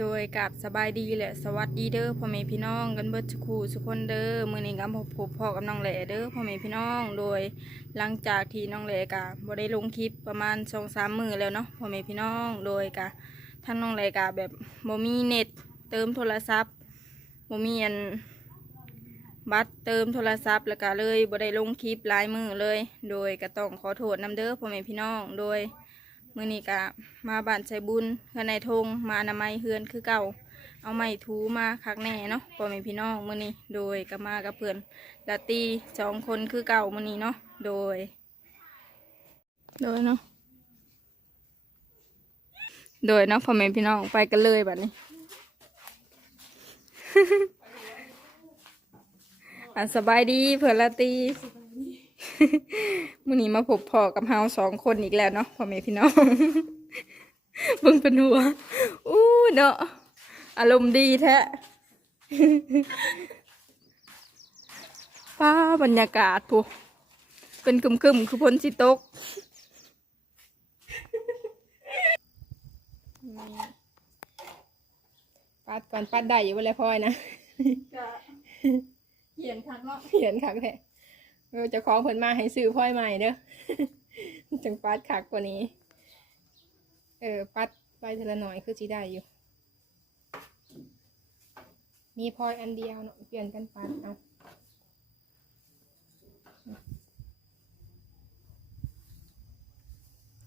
โดยกับสบายดีแหละสวัสดีเด้อพ่อแม่พี่น้องกันเบิดสุขูสุกคนเด้อมือนี้ก็พบพบพ่อกับน้องแหล่เด้อพ่อแม่พี่น้อง โดยหลังจากที่น้องแหล่กะบ่ได้ลงคลิปประมาณ2-3มื้อแล้วเนาะพ่อแม่พี่น้องโดยกะท่านน้องแหล่กะแบบบ่มีเน็ตเติมโทรศัพท์บ่มีอันบัตรเติมโทรศัพท์แล้วก็เลยบ่ได้ลงคลิปหลายมือเลย โดยก็ต้องขอโทษนํเด้อพ่อแม่พี่น้องโดย มื่อนี้กะมาบ้านใจบุญเฮือนในทงมาอนามัยเฮือนคือเก่า เอาไม้ถูมาคักแน่เนาะพ่อแม่พี่น้องมื่อนี้โดยก็มากับเพื่อนลาตีสองคนคือเก่ามื่อนี้เนาะโดย โดยเนาะโดยเนาะพ่อแม่พี่น้องไปกันเลยแบบนี้อันสบายดีเพื่อนลาตี มื่อนี้มาพบพ่อกับเฮาสองคนอีกแล้วเนาะพ่อแม่พี่น้องเบิ่งเป็นหัวอู้เนาะอารมณ์ดีแท้ป้าบรรยากาศผู้เป็นกึมๆคือพ้นสิตกปัดก่อนปัดได้อยู่เวลาพลอยนะเขียนทักเนาะเขียนคักแท้ เออเจะคล้าของเพิ่นมาให้ซื้อพ่อยใหม่เด้อ จังปัดคักกว่านี้ เออ ปัดไปทีละหน่อยคือสิได้อยู่ มีพลอยอันเดียวเนาะเปลี่ยนกันปัดเอา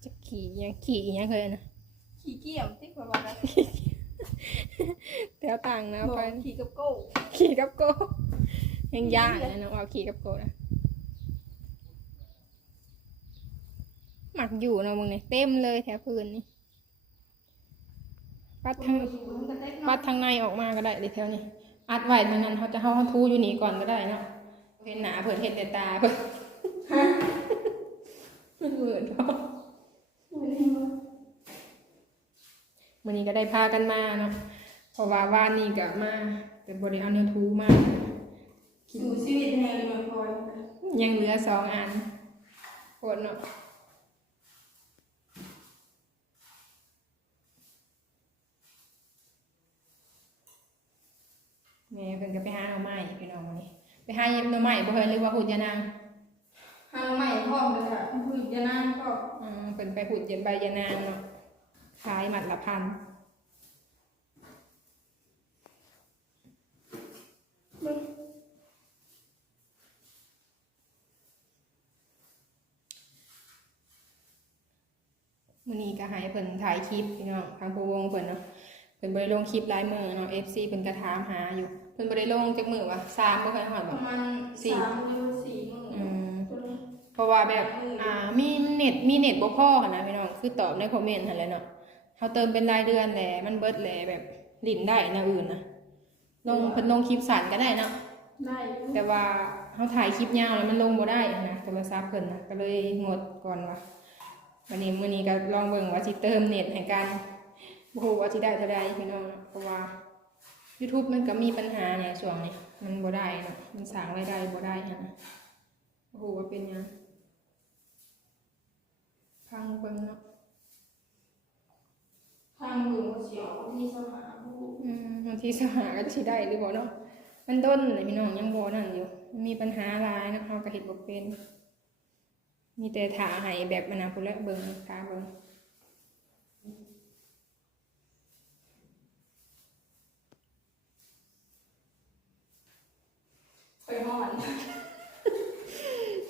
จะขี่อิหยังขี่อิหยังเคยนะขี่เกี่ยวที่คนว่ากันแถวต่างนะบอกไปขี่กับโก้ขี่กับโกยังยากนะน้องเอาขี่กับโกนะ หมักอยู่เนาะมึงเนี่ยเต็มเลยแถวพื้นนี่ปัดทางปัดทางในออกมาก็ได้เลยแถวนี้อัดไว้ทางนั้นเขาจะเข้าเขาทูอยู่นี่ก่อนก็ได้เนาะเห็นหนาเผิดเห็นแต่ตาเผิดมันเหมือนเขาวันนี้ก็ได้พากันมาเนาะเพราะว่าว่านนี่ก็มาแต่บริเอาเนื้อทูมาสู่ชีวิตแห่งเมืองพลอยยังเหลือสองอันโคตรเนาะ ม่เพิ่นก็ไปหาหน่อไม้พี่น้องวันนี้ ไปหาเย็บหน่อไม้บ่เพิ่นหรือว่าหุ่นยานางหางใหม่พร้อมเลยค่ะคุยจะนั่งก็อืมเพิ่นไปหุ่นเย็นใบยานางเนาะขายหมัดละพันมื้อนี้ก็ให้เพิ่นถ่ายคลิปพี่น้องทางผู้วงเพิ่นเนาะเพิ่นบ่ได้ลงคลิปหลายมื้อเนาะ FC เพิ่นก็ถามหาอยู่ เพิ่นบ่ได้ลงจักมื้อว่า3บ่เคยฮอดปบ่ ระมาณสี่ สามหรือสี่มื้ออืม เพราะว่าแบบ อ่า มีเน็ต มีเน็ตบ่พอหั้นนะพี่น้อง คือตอบในคอมเมนต์หั่นแหละเนาะเขาเติมเป็นรายเดือนแหละ มันเบิดแหละแบบลิ้นได้นะอื่นนะลงเพิ่นลงคลิปสั้นก็ได้เนาะ ได้แต่ว่าเขาถ่ายคลิปยาวแล้วมันลงบ่ได้นะโทรศัพท์เพิ่นนะก็เลยงดก่อนว่าวันนี้มื้อนี้ก็ลองเบิ่งว่าสิเติมเน็ตให้กันบ่ฮู้ว่าสิได้เท่าใดพี่น้องเพราะว่า YouTube มันก็มีปัญหาเนี่ยช่วงนี้มันบ่ได้เนาะมันสร้างรายได้บ่ได้หั่นนะบ่ฮู้ว่าเป็นหยังพังเบิ่งเนาะทางหลวงเสียวที่สหาผู้อืมบางทีสหาก็สิได้หรือบ่เนาะมันด้นเลยพี่น้องยังบ่นั่นอยู่มันมีปัญหาหลายเนาะเฮาก็เฮ็ดบ่เป็น มีแต่ถาให้แบบมันน่ะพุ่นแหละเบิ่งถาเบิ่ง ไป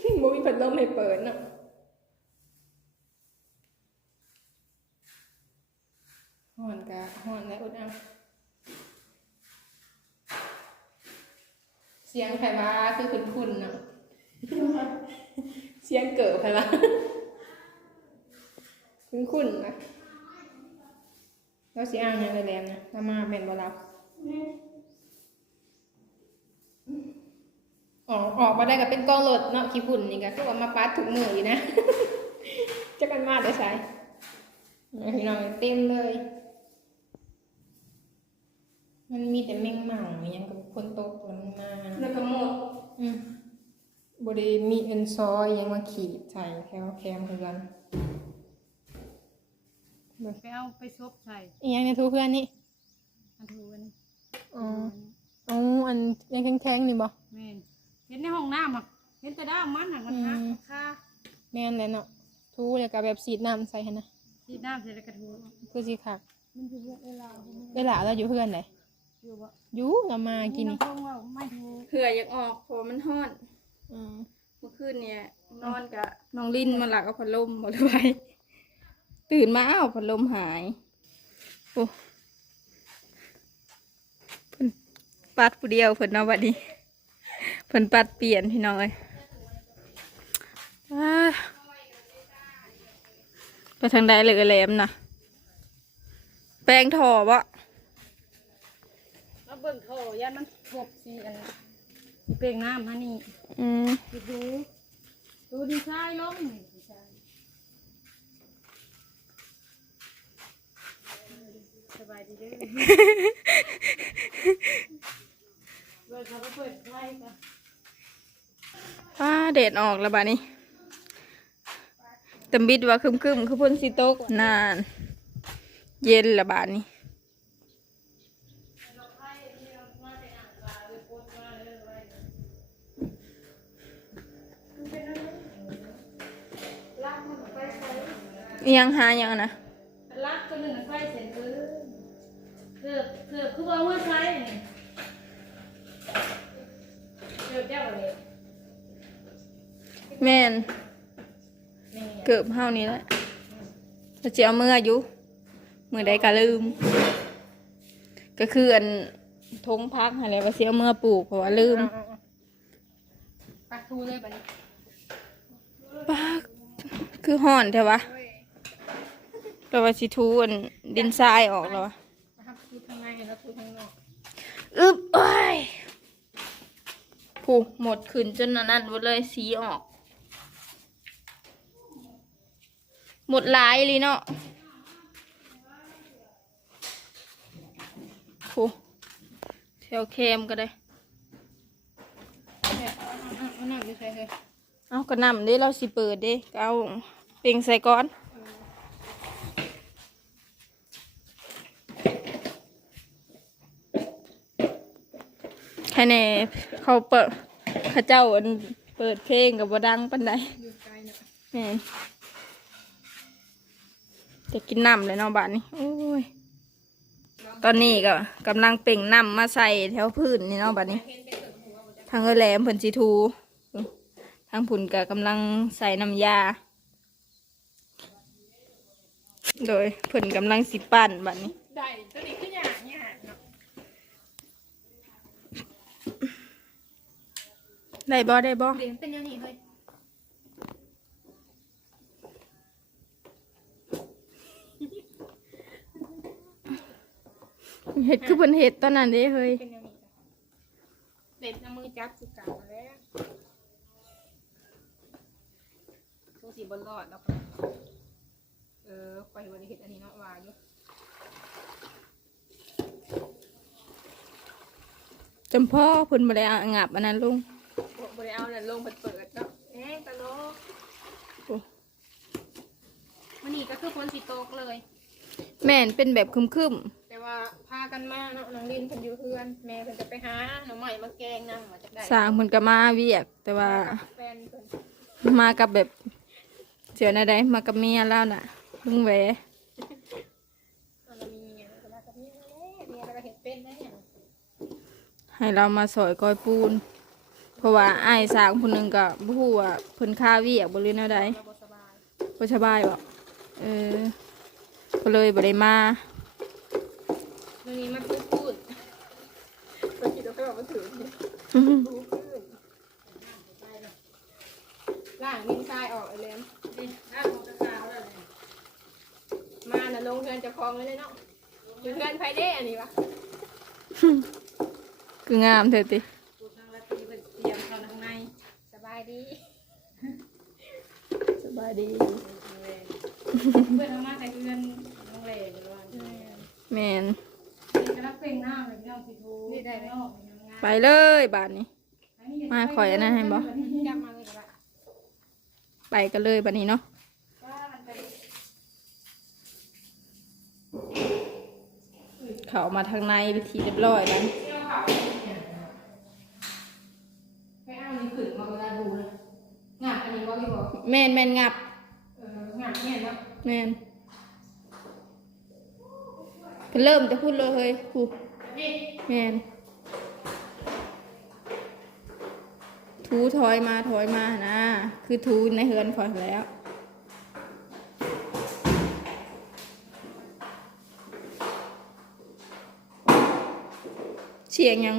หอนบ่มีพัดลมให้เปิดเนาะฮ้อนกะฮ้อนแล้วอดเอาเสียงไผว่าคือคุ้นๆเนาะเสียงเกิดไผว่าคุ้นๆนะแล้วสิอ่างหยังแหลมๆนะแล้วมาแม่นบ่รับ ออกออกมาได้ก็เป็นกองรถเนาะขี้ฝุ่นนี่ก็คือว่ามาปัดถุกมืออยู่นะจะกันมาได้ใช่พี่น้องเต็มเลย มันมีแต่แมงเม่าอหยังกับคนตกแล้วมันมาแล้วก็หมดอืมบริมีเอ็นซอยอิหยังมาขีดใส่แถวแคมเพื่อนไปเอาไปซบใส่อีหยังในทูเพื่อนนี่อันถูอันนี้อ๋ออ๋ออันยังแข็งๆนี่บ่แม่น เห็นในห้องน้ำอะเห็นแต่ด้ามมันหักมันหักอืม ค่าแม่นแหละเนาะทูแล้วก็แบบสีดน้ำใส่ให้นะที่น้ำเสร็จแล้วกระทูคือสิคักมันอยู่เวลาเวลาเราอยู่เพื่อนเลยอยู่บ่อยู่เรามากินนี่นี่ต้องว่าไม่ถูเผื่ออยากออกเพราะมันฮ้อน อืมเมื่อคืนเนี่ยนอนกับน้องลินมาหลักเอาพัดลมหมดเลยตื่นมาอ้าวพัดลมหายโอ้เพิ่นปัดผู้เดียวเพิ่นเนาะบัดนี้ เพิ่นปัดเปลี่ยนพี่น้องเอ้ยว้าไปทางใดเลยแหลมนะแปลงทอบ่แล้วเบิ่งโถยันมันทบสีอันสิเปล่งน้ำฮะนี่อืมดูดูดูดีไซน์ลงนี่ดีไซน์สบายดีเด้อเลยเขาก็เปิดไฟกัน ว้าเดดออกแล้วบัดนี้ตำบิดว่าคึมคึมคือพ่นสิตกนาน เย็นละบาดนี้ยังหายังนะลักตัวหนึ่งไฟเสร็จคือเกือบเกือบคือว่าเมื่อไฟนี่เกือบเจ้าเลย แม่นนี่เกือบเฮานี้แหละจะเจียวเมื่ออยู่มือใดก็ลืม ก็คืออันทงพักอะไรว่าเสียเมื่อปลูกเพราะว่าลืมปักทูเลยบัดนี้ป้าคือห่อนใช่ปะเราว่าสิทูอันดินทรายออกแล้ววะนะครับทูทางในแล้วทูทางนอกอึบเอ้ยผูหมดขึ้นจนอันนั่นหมดเลยสีออก หมดหลายเลยเนาะผูแถวเค็มก็ได้เนี่ยเอาเอาเอาน้ำไปใส่เลยเอากระนำเด้เราสิเปิดเด้ก็เอาเป่งใส่ก้อนแค่ในเขาเปิดเขาเจ้าอันเปิดเพลงกับบ่ดังปันใดอยู่ไกลเนาะแม่น จะกินน้ำเลยเนาะบ้านนี้โอ้ยตอนนี้ก็กำลังเป่งน้ำมาใส่แถวพื้นนี่เนาะบ้านนี้ทางเออแหลมเพิ่นสิทูทางผุนก็กำลังใส่น้ำยา โดยเพิ่นกำลังสิปั้นบัดนี้ได้ตัวนี้คืออย่างเงี้ยเนาะได้บ่ได้บ่เดี๋ยนเป็นอย่างนี้เลย เห็ดคือเพิ่นเห็ดตอนนั้นเด้เฮ้ยเป็นอย่างนี้จ้ะเด็ดน้ำมือจับสุกเก่าแล้วทุกสีบนรอดแล้วก็เออไปวันนี้เห็ดอันนี้เนาะวาอยู่จำพ่อเพิ่นบ่ได้อางับอันนั้นลุงบริเอาเนี่ยลงเปิดเปิดเนาะเอ๊ะตะโลกโอ้วันนี้ก็คือฝนสีตกเลย แม่นเป็นแบบคึมแต่ว่าพากั นมาเนาะน้องลินเพิ่นอยู่เพื่อน แม่เพิ่นจะไปหาหน่อไม้มาแกงนำมาจากได้ๆสร้างเพิ่นก็มาเวียก แต่ว่าแฟนเพิ่นมากับแบบเสียวในใดมากับเมียแล้วน่ะลุงแหวเอาละมีเมียแล้วก็มากับเมียนั่นแหละเมียแล้วก็เห็นเป็นนะเนี่ยให้เรามาสอยกอยปูน เพราะว่าอ้ายสร้างผู้หนึงก็บ่ฮู้ว่าเพิ่นค่าเวียกบ่หรือแนวใดเราบ่สบายบ่สบายบ่เออก็เลยบ่ได้มา วันนี้มันพูดพูดเพิ่นคิดว่าเขาบอกว่าถือเนี่ย อื้อหือ พูดขึ้น ล่างมินทรายออกเลยมนี่น้าของกระซาวแล้วเนี่ยมาน่ะลงเพื่อนจะคลองเลยเนาะอยู่เพื่อนไผเด้อันนี้วะคืองามเถิดติปูทางละตีเป็นเตรียมเข้าทางในสบายดีสบายดีเพื่อนทามาใส่เพื่อนน้องเหล่อยู่ด้วยแมน นี่ก็รับเพลงหน้าเลยพี่น้องสิทูนี่ได้ไหม ไปเลยบาดนี้ มาข่อยอันนั้นให้บ่จับมาเลยก็ได้ไปกันเลยบัดนี้เนาะว่ามันเป็นเขามาทางในไปทีเรียบร้อยแล้วเที่ยวเขาไม่เอานี่ขึ้นมาเวลาดูเลยงานอันนี้ว่าพี่บอกแม่นแม่นงับเอองานเนี่ยเนาะแม่นเพิ่นเริ่มจะพูดเลยเฮ้ยครูนี่แม่น ทูถอยมาถอยมานะ คือทูในเฮือนคอยแล้วเสียงยัง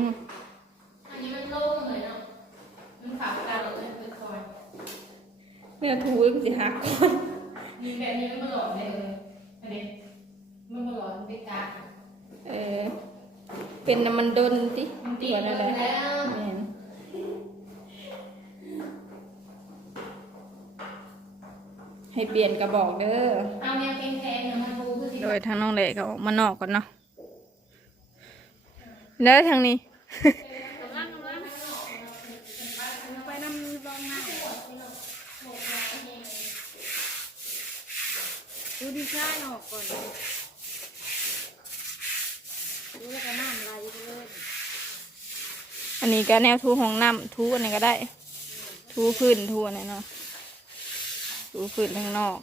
อันนี้มันโล่งเลยเนาะมันฝากกระดาษเลยเป็นซอยเนี่ยทูมันสิหักก่อนมีแบบนี้มันหลอดเลยอันนี้มันหลอดไปกาเออเป็นน้ำมันดนติมันติดตัวแล้นั่วน แหละแม่น ให้เปลี่ยนกระบอกเด้อ เอาแนวแข็งๆเนี่ยมันปูคือสิโดยทางน้องเล็กก็ออกมานอกก่อนเนาะแล้วทางนี้ ไปนำลองหน้าดูดีไซน์ออกก่อนดูแล้วก็น้ำไหลไปเลยอันนี้ก็แนวทูห้องน้ำทูอันไหนก็ได้ ทูพื้นทูอันไหนเนาะ ทูพื้นข้างนอก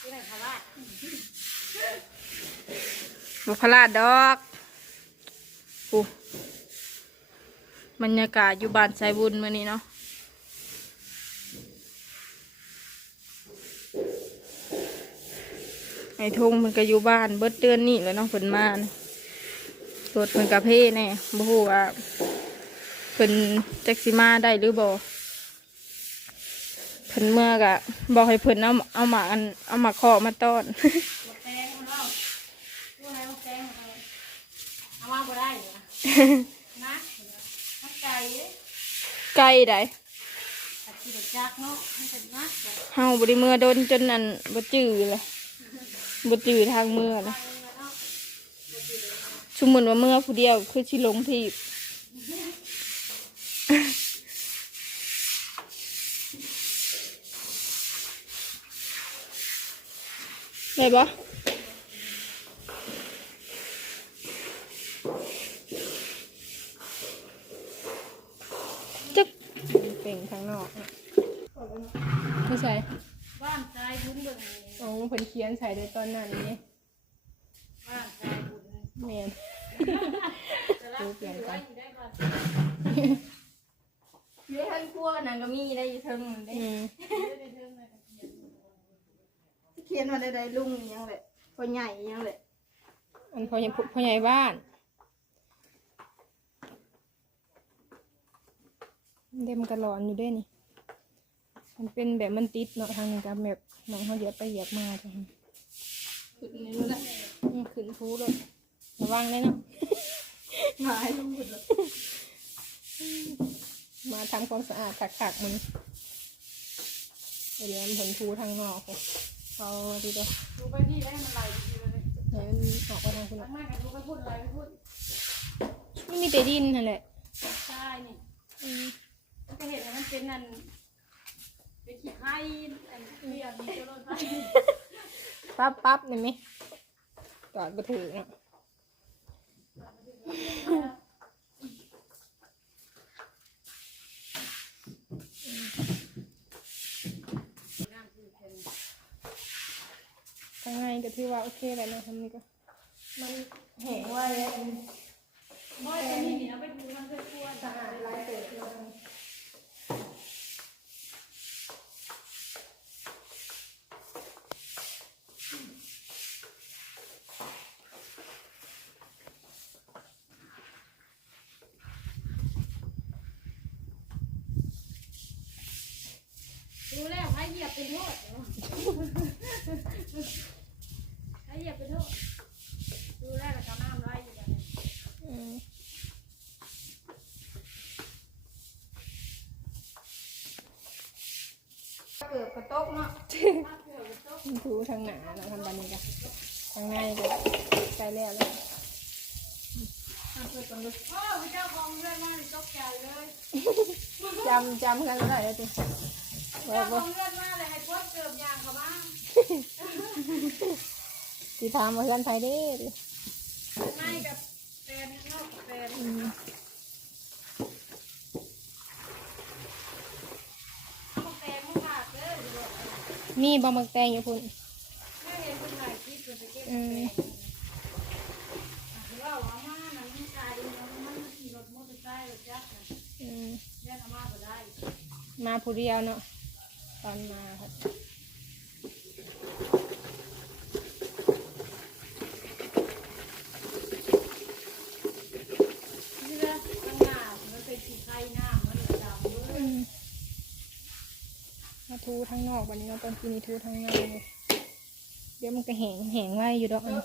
ที่ไหนคะล่ะบุพลาดดอกปูบรรยากาศอยู่บ้านสายบุญมื่อนี้เนาะไอ้ทงมันก็อยู่บ้านเบิดเดือนนี่แหล้วเนาะเพิ่นมานะรถมันกระเพแน่บ่ฮู้ว่า เพิ่นจักสิมาได้หรือบ่เพิ่นเมื่อกะบอกให้เพิ่นเอาเอาหมาอันเอาหมาขอมาต้อนหมดแตงของเราดูอะไรหมดแตงของเราเอาวางก็ได้อยู่นะนะนักไก่เอ้ยไกลได้ตัดที่เด็กจักเนาะมันเป็นนักไก่เฮาบริเมื่อโดนจนนั่นบ่จื้อเลยบ่จื้อทางเมื่อเลยเนาะสมมุติว่าเมื่อผู้เดียวคือสิลงที่ ได้บ่จึ๊กเป็นข้างนอกน่ะไม่ใช่บ้านใจบุญเบิ่งโอ้เพิ่นเขียนใส่ในตอนนั้นนี่บ้านใจบุญแม่นจะรับซื้อไว้อยู่ได้บ้านอยู่ทั้งครัวนั่นก็มีได้อยู่เทั้งนั่นเด้อืมได้เทิงเลยกับเพียน เขียนว่าได้ได้ลุงอิหยังแหละพ่อใหญ่อิหยังแหละอันพ่อใหญ่พ่อใหญ่บ้าน เดมนกระหลอนอยู่ด้วยนี่ มันเป็นแบบมันติดเนาะทางหนึงกับแบบมองเขาเหยียบไปเหยียบมาจ้ะขึ้นในนู้นแหละอืมขึ้นพูเลยระวังเลยเนาะ หมายลุงหมดเลยมาทำความสะอาดขักๆมันเดี๋ยวมันผลทูทางนอก เอาดีตัวดูไปนี่ได้มันไหลไปทีเลยไหนมันออกมาทางคุณทางมากกันดูไปพูดไหลไปพูดไม่มีแต่ดินนั่นแหละใช่นี่มันก็เห็นว่ามันเป็นนั่นเป็นขี้ไข่อันเรียบนี่จะรถไฟปั๊บปั๊บนี่ไหมจอดมาถือเนาะ ทางในก็ถือว่าโอเคแล้วเนาะทำนี้ก็มันแห้งไว้แล้วอันบ่อยจะนี่นี่นะไปดูมันเพื่อควสะอาดหลายเติบเลยดูแล้วให้เหยียบเป็นโทษให้เหยียบเป็น โทษดูแล้วแล้วก็น้ำไหลอยู่แบบนี้อืมเกิดกระตกเนาะมันถูทางหนาเนาะทำบันนี้กันทางในก็ใกล้แล้วแล้วโอ้พระเจ้าของเรื่องนั้นตกใจเลยจำจำกันก็ได้แล้วจิบ่เจ้าขบ่องเลือดมาเลยให้พดเกือบยางเขาบ้าง สิถามว่าเฮือนไผเด้ดิไม่กับแฟนนอกกับแฟนอืมเอามาแฟนมาฝากเด้อดีกว่ามีบ่มักแตงอยู่พุ่นแม่เห็นคนถ่ายคลิปคนไปเก็บอืแฟมนหรือว่าเอามานั่นมันกลายเป็นว่ามันขี่รถมอเตอร์ไซค์รถจักรน่ะอืม แย่เอามาก็ได้ มาผู้เดียวเนาะตอนมาครับ เสื้อข้างหน้ามันเป็นสีไข่หน้ามันดำเล อื ย มาทูทั้งนอกวันนี้เนาตอนกินนี่ทูทั้งในเลยเดี๋ยวมันก็แหงแหงไว้อยู่ดอกอันนี้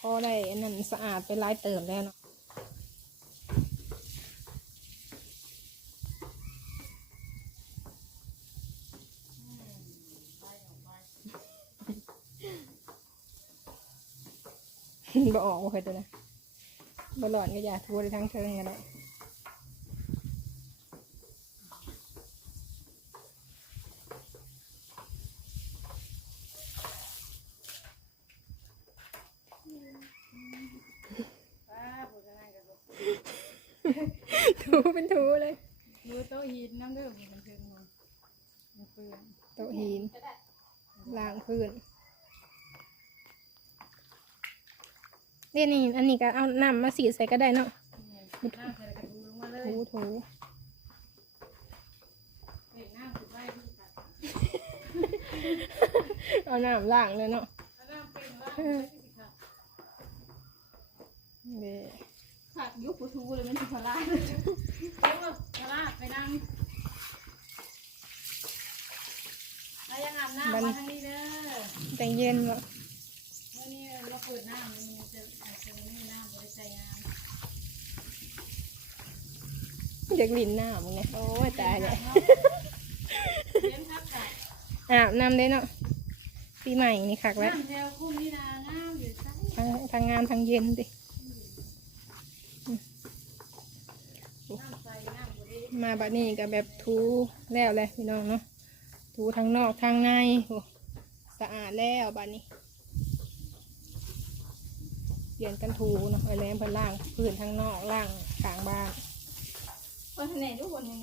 พอได้อันนั้นสะอาดไปไล่เติมแล้วเนาะบ่ออกบ่เคยตัวนะบ่หลอนก็อย่าทัวได้ทั้งเชิงกันเลย ป้าบุษนากับ ทูเป็นทูเลย ดูโต๊ะหินน้ำเด้อมันเป็นมันมันเปื้อน โต๊ะหิน ล้างพื้นนี่นี่อันนี้ก็เอาน้ำมาสีดใส่ก็ได้เนาะน้ำใส่กระดูลงมาเลยถูถูเห็นน้ำสุดไว้ที่ตัดเอาน้ำล้างเลยเนาะแล้วน้ำเป็นว่าไม่ใช่สิค่ะเด้ขาดยุบปูทูเลยมันสิพลาดเลยเดี๋ยวพลาดไปนั่ง แล้วยังอาบน้ำมาทางนี้เด้อจังเย็นบ่เมื่อนี้เราเปิดน้ำมันจะอาจจะไม่มีน้ำบริใจงานอยากลิ้นน้ำมึงเนี่ยโอ้ยตายเลยเลี้ยงทับไก่อาบน้ำได้เนาะปีใหม่นี่คักแล้วน้ำแถวคุ้มนี่นาน้ำอยู่ใต้ทั้งทั้งงามทั้งเย็นดิน้ำใสน้ำบริมาบัดนี้ก็แบบทูแล้วเลยพี่น้องเนาะ ทูทั้งนอกทั้งในโอ้สะอาดแล้วบัดนี้เปลี่ยนกันทูเนาะไอ้แรงเพิ่นล่างพื้นทั้งนอกล่างกลางบ้านคนไหนทุกคนนี่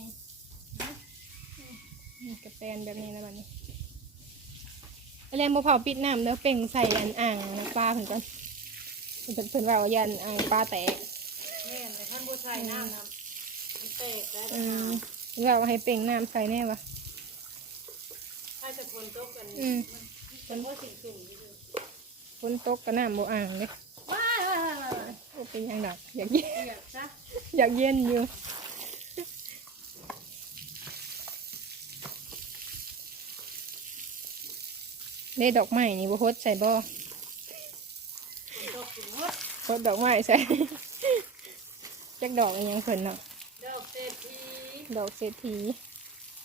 นี่กระแปนแบบนี้แล้วบัดนี้ไอ้แรงบ่เผาปิดน้ำแล้วเป่งใส่อันอ่างน้ำปลาเพิ่นก่อนเพิ่นเพิ่นว่าว่ายันอ่างปลาแตกแม่แต่ท่านผู้ชายน้ำนะมันแตกแล้วอืมเพิ่นว่าว่าให้เป่งน้ำใส่แน่วะ ถ้าจะคนตกกันอืมมันก็สิ่งสูงอยู่ฝนตกก็น้ำบ่อ่างเลยว้ายว้ายว้ายว้ายโอ้เป็นหยังดักอยากเย็นเปียกจ้ะอยากเย็นอยู่ได้ดอกไม้นี่บ่พดใส่บ่ตกถึงหมดพดดอกไม้ใส่จักดอกอันยังเพิ่นเนาะดอกเศรษฐีดอกเศรษฐี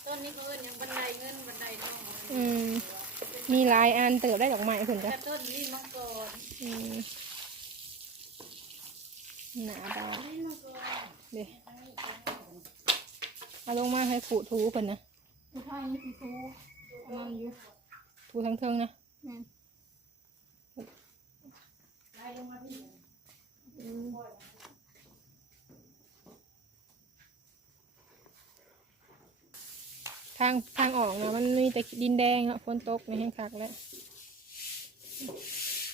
ต้นนี้เขาเอิ้นหยังบันไดเงินบันไดท องอืมมีหลายอันเติบได้ดอกไม้เพิ่นจ้ะแต่ต้นนี้มังกรอืมหนาดานี่มังกรเด้เอาลงมาให้ขูดถูเพิ่นนะผู้ชายนี่คือทูมันอยู่ถูทั้งเทิงนะแม่นไล่ลงมาที่างทางออกนะมันมีแต่ดินแดงอะฝนตกในแห้งคักแล้ว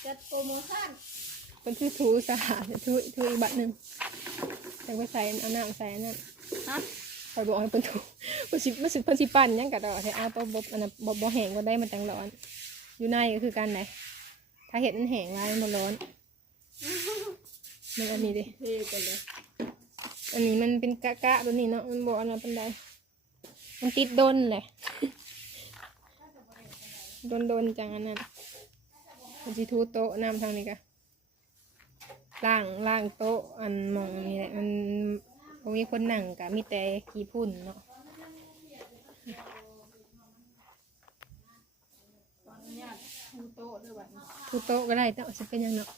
จัดโปรโมชั่นเป็นคือถูสะอาดถูถูอีกบัตรหนึ่งแต่ไปใส่เอาน้ำใส่อันนั่นฮะคอยบอกให้เป็นถูมันสิมันสิเพิ่นสิปั่นหยังกะดอกให้เอาตัวบบอันนั้นบบบ่แห้งก็ได้มันจังร้อน อยู่ในก็คือกันไหนถ้าเห็ดมันแห้งไว้มันบ่ร้อนมันอันนี้ดิเทกันเลยอันนี้มันเป็นกะกะตัวนี้เนาะมันบ่อันนั้นเป็นได มันติดดนแหละดนดนจังอันนั้นมันสิทูโต๊ะน้ำทางนี้กะล่างล่างโต๊ะอันมองนี่แหละมันบ่มีคนนั่งกะมีแต่ขี้พุ่นเนาะทูโต๊ะด้วยบัดนี้ทูโต๊ะก็ได้แต่จะเป็นยังเนาะ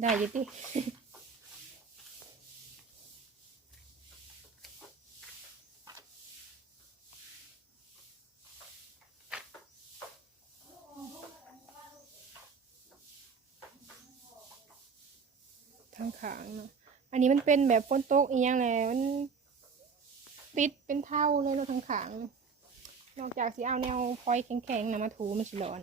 ได้อยุติ ทางขางเนาะอันนี้มันเป็นแบบฝนตกอีกอย่างแหละมันติดเป็นเท่าเลยรถทางขางนี่นอกจากสีเอาแนวพลอยแข็งๆนะมาถูมันสิร้อน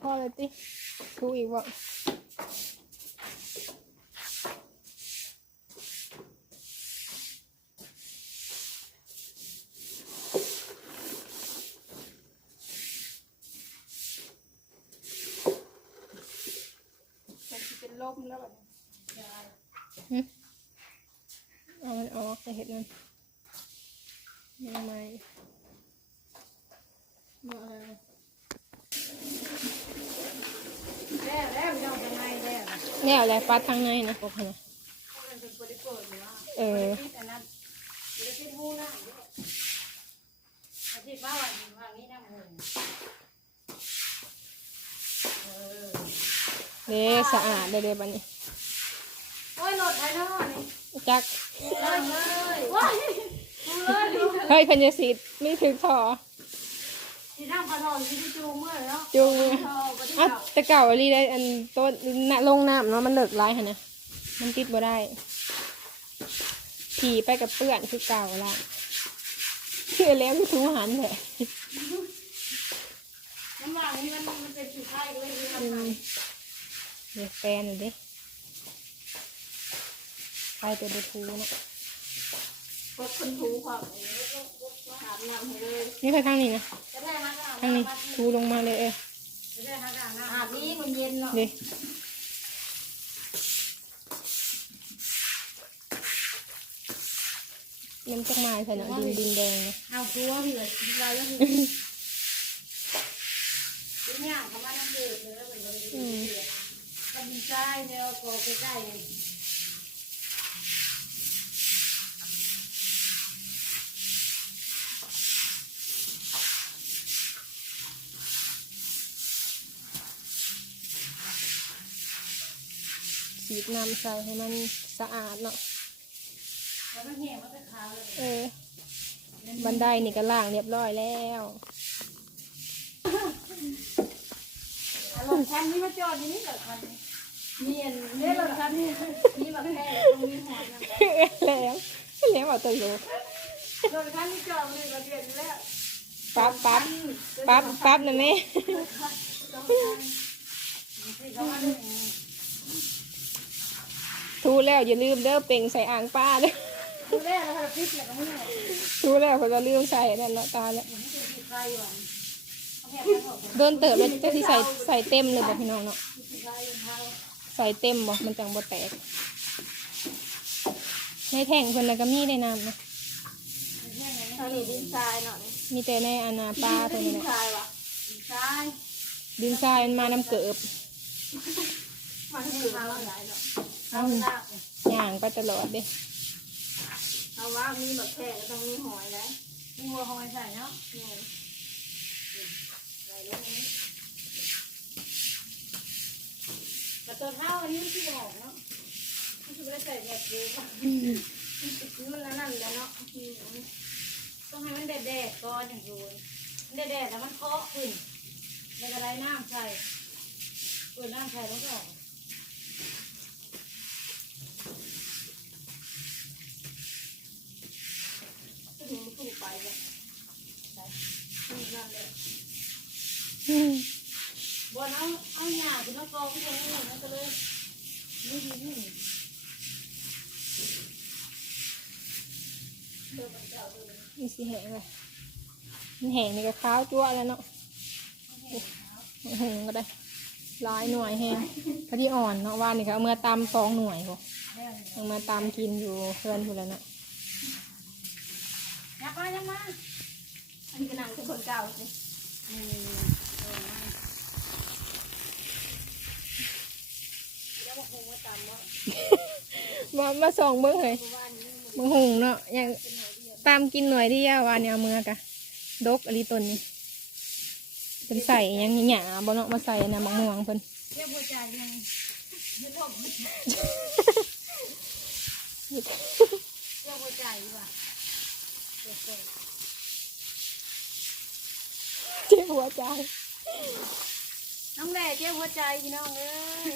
พอเลยติถูอีกบ่มันสิเป็นลมแล้วแบบนี้เอามันออกจะเห็ดมันยังไง บ่อะไร แล้วแล้วพี่น้องทำไมแล้ว แน่อะไร ปัดทางในนะบอกให้นะมันเป็นโปรตีนเปิดเนาะเออคิดอันนั้นไม่ได้คิดหูนะอาทิตย์ว่าวันว่างี้นะมึงเออเด้สะอาดเด้อเด้อบัดนี้โอ้ยรถไทยเนาะนี่จักเลยเลยว้ายดูเลยดูเฮ้ยเพันยสิทธิ์ไม่ถึงทอ ที่ทำปลาทองที่จูงเมื่อเนาะจูงทอปลาที่อะเก่าแต่เก่าอีหลีได้อันต้นน่ะลงน้ำเนาะมันเลิกร้ายหั่นนะมันติดบ่ได้ขี่ไปกับเปื้อนคือเก่าละเชื่อแล้วไม่ถูหันแหละน้ำหวานนี่มันมันเป็นสุดท้ายก็เลยคืออืทำไมมเดี๋ยวแฟนหน่อยดิไปแต่บทูเนาะกดคนถูความถามนำให้เลย นี่ไปข้างนี้นะจะได้ฮักอะข้างนี้ทูลงมาเลยเออจะได้ฮักอะอาบนี้มันเย็นเนาะดิมันจะมาใส่เนาะดินดินแดงนะเอาตัวพี่เลยเราแล้วคือเนี่ยเขามาทำเกิดเลยแล้วเป็นคนดีอืมก็ดีใจเนี่ยโกใกล้ๆ ฉีดน้ำใส่ให้มันสะอาดเนาะแล้วก็เหี่ยวมันจะขาวเลยเออ บันไดนี่ก็ล่างเรียบร้อยแล้วอารมณ์คันนี้มาจอดอย่างนี้เหรอคันนี้มีอันนี้เหรอคันนี้มีแบบแค่ตรงนี้หอดนะแล้วแล้วเอาตัวโลรถคันนี้จอดเลยระเบียบอยู่แล้วปั๊บปั๊บปั๊บปั๊บนะแม่ เขามาดู ทูแล้วอย่าลืมเด้อเป่งใส่อ่างป้าเด้อดูแลแล้วก็พลิกแล้วก็ไม่เหนื่อยทูแล้วเพอเราลืมใส่นั่นเนาะตาแล้วมันจะติดไฟอยู่อะเขาแค่ไม่บอกเดินเติบแล้วจะที่ใส่ใส่เต็มเลยบอกพี่น้องเนาะติดไฟอยู่เขาใส่เต็มบ่มันจังบ่แตกในแท่งคนละก็มีได้น้ำนะตอนนี้ดินทรายเนาะมีแต่ในอานาปลาตัวนี้ดินแหละทรายวะดินทรายดินทรายมันมาน้ำเกิบมันคือเขาหลายเนาะ เอาลาบเนี่ยย่างไปตลอดเด้เอาว่ามีแบบแค่ก็ต้องมีหอยนะมีหัวหอยใส่เนาะนี่ใส่ลงนี้แต่ตัวเท้าอันนี้ที่บอกเนาะมันจะไม่ได้ใส่แบบเดียวมันนั่นนั่นแล้วเนาะต้องให้มันแดดๆก่อนอย่างดูแดดๆแล้วมันเคาะขึ้นในกระไรน้ำใส่เปิดน้ำใส่แล้วก็ออกก็ถึงสู้ไปเลยไป นี่นั่นเลยอืมบอลเอาเอาหยาคุณเอากองคุณเอาหยานั่นก็เลยนี่ดีนี่นี่สิแหงเลยมันแห้งนี่ก็ขาวจั่วแล้วเนาะแหงก็ได้หลายหน่วยแห้งพอดีอ่อนเนาะว่านี่ก็เอามื่อตำสองหน่วยพอเอามาตำกินอยู่เพื่อนพูนแล้วเนาะยับมายับมา อันนี้ก็นั่งเป็นคนเก่าสินี่เออแล้วมาคงมาตามเนาะมามาส่องเบิ้งเลยเมื่อวานนี้มึงหุงเนาะยังตปามกินหน่วยเดียววานเนี่ยเอามือกะดกอลิตนนี่เป็นใส่หยังหยาบ่เนาะมาใส่อันนะมะม่วงเพิ่นเรียกหัวใจยังเรียกหัวใจเรียกหัวใจว่ะ เปิดเจ็บหัวใจๆน้องแหล่เรียกหัวใจพี่น้องเอ้ย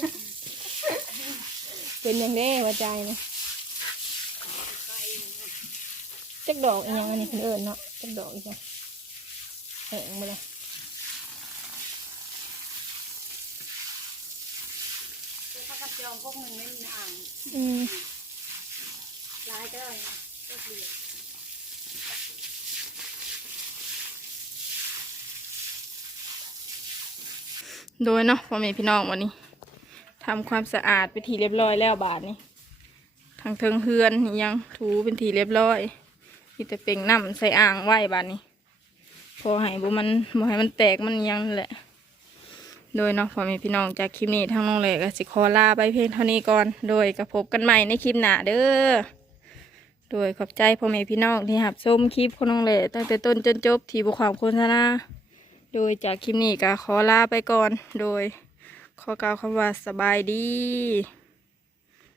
เป็นยังได้หัวใจนะจักดอกอีหยังอันนี้เพิ่นเอิ้นเนาะจักดอกอีกจ้ะแห้งไปเลยเดี๋ยวเขากระจองพวกมึงไม่มีอ่างอืมลายก็ได้นะก็เปลี่ยน โดยเนาะพ่อแม่พี่น้องวันนี้ทำความสะอาดไปนทีเรียบร้อยแล้วบาทนี้ทางเทิงเฮือนยังถูเป็นทีเรียบร้อยมีแต่เป่งน้ำใส่อ่างไหวบาทนี้พอให้บุมันบ่ให้มันแตกมันยังแหละ โดยเนาะพ่อแม่พี่น้องจากคลิปนี้ทางน้องเลยก็สิขอลาไปเพียงเท่านี้ก่อน โดยกับพบกันใหม่ในคลิปหน้าเด้อโดยขอบใจพ่อแม่พี่น้องที่หับชมคลิปของน้องเลยตั้งแต่ต้นจนจบที่บุความโฆษณา โดยจากคลิปนี้ก็ขอลาไปก่อน โดยขอกล่าวคำว่าสบายดี